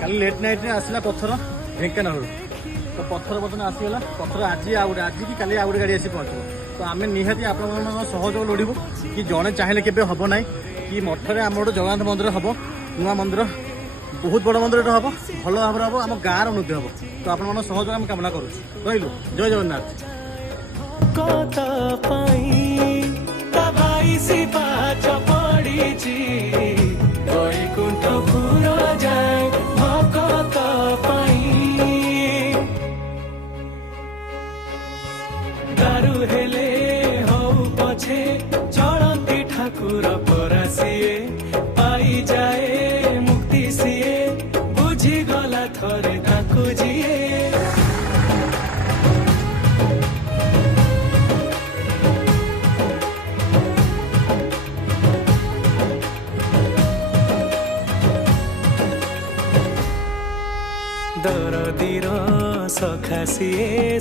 କାଲି ଲେଟ୍ ନାଇଟ୍ରେ ଆସିଲା ପଥର ଢେଙ୍କାନାଳରୁ। ତ ପଥର ବର୍ତ୍ତମାନ ଆସିଗଲା। ପଥର ଆଜି କି କାଲି ଆଉ ଗୋଟେ ଗାଡ଼ି ଆସି ପହଞ୍ଚିବ। ତ ଆମେ ନିହାତି ଆପଣମାନଙ୍କ ସହଯୋଗ ଲୋଡ଼ିବୁ କି ଜଣେ ଚାହିଁଲେ କେବେ ହେବ ନାହିଁ କି ମଠରେ ଆମର ଗୋଟେ ଜଗନ୍ନାଥ ମନ୍ଦିର ହେବ, ନୂଆ ମନ୍ଦିର, ବହୁତ ବଡ଼ ମନ୍ଦିରଟେ ହେବ, ଭଲ ଭାବରେ ହେବ, ଆମ ଗାଁର ଉନ୍ନତି ହେବ। ତ ଆପଣମାନଙ୍କ ସହଯୋଗ ଆମେ କାମନା କରୁଛୁ। ରହିଲୁ, ଜୟ ଜଗନ୍ନାଥ। हेले हो पछे चलती ठाकुर परासीए पाई जाए मुक्ति सीए बुझी गला थरे ताकू जीए। दरदीर सखा सीए